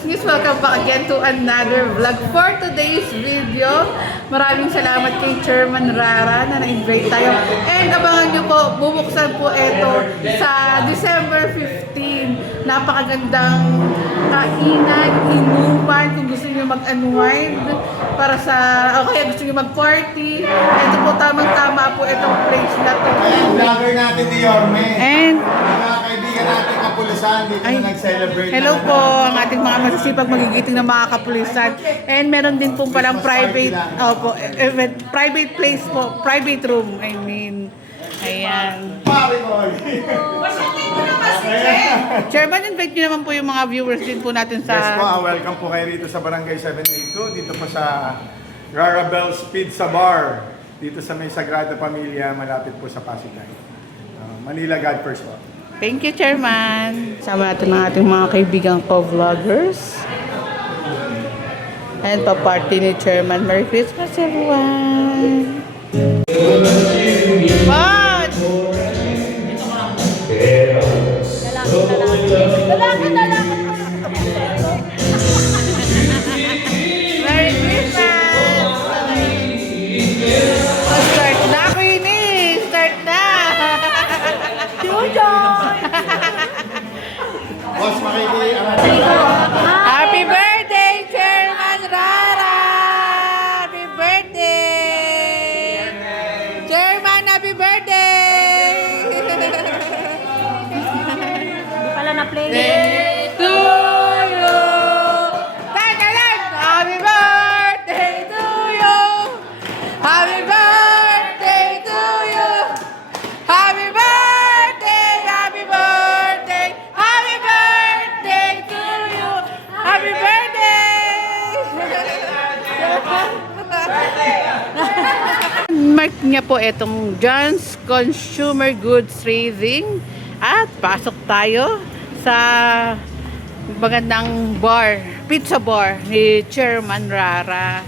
News. Welcome back again to another vlog for today's video. Maraming salamat kay Chairman Rara na na-invite tayo. And abangan nyo po, bubuksan po ito sa December 15. Napakagandang kainan, inuman, kung gusto nyo mag-unwind para sa, o kaya gusto nyo mag-party. Ito po tamang-tama po itong place na to. Ayan, vlogger natin ni Yorme. And mga kaibigan natin Kapulisan dito na nag-celebrate. hello po ang ating mga masisipag magigiting na mga kapulisan. And meron din po palang private, private place po, private room, I mean. Ayan. Pare boy. Chairman, invite nyo naman po yung mga viewers din po natin sa... Yes po, welcome po kayo rito sa Barangay 782, dito po sa Rarabel's Pizza Bar, dito sa may Sagrada Familia, malapit po sa Pasitay. Manila, God first po. Thank you, Chairman. Sama natin ang ating mga kaibigan ko vloggers. And pa-party ni Chairman. Merry Christmas, everyone! What? Merry Christmas! Start na, Queenie! Start na! Boss, makikita. Happy birthday, Chairman Rara! Happy birthday! Chairman, happy birthday! Hindi pala na-play. Day to you! Teka lang! Happy birthday to you! Happy birthday to you! Happy birthday! Happy birthday! Happy birthday to you! Happy birthday! Mark niya po itong John's Consumer Goods Trading at pasok tayo sa magandang bar, pizza bar ni Chairman Rara.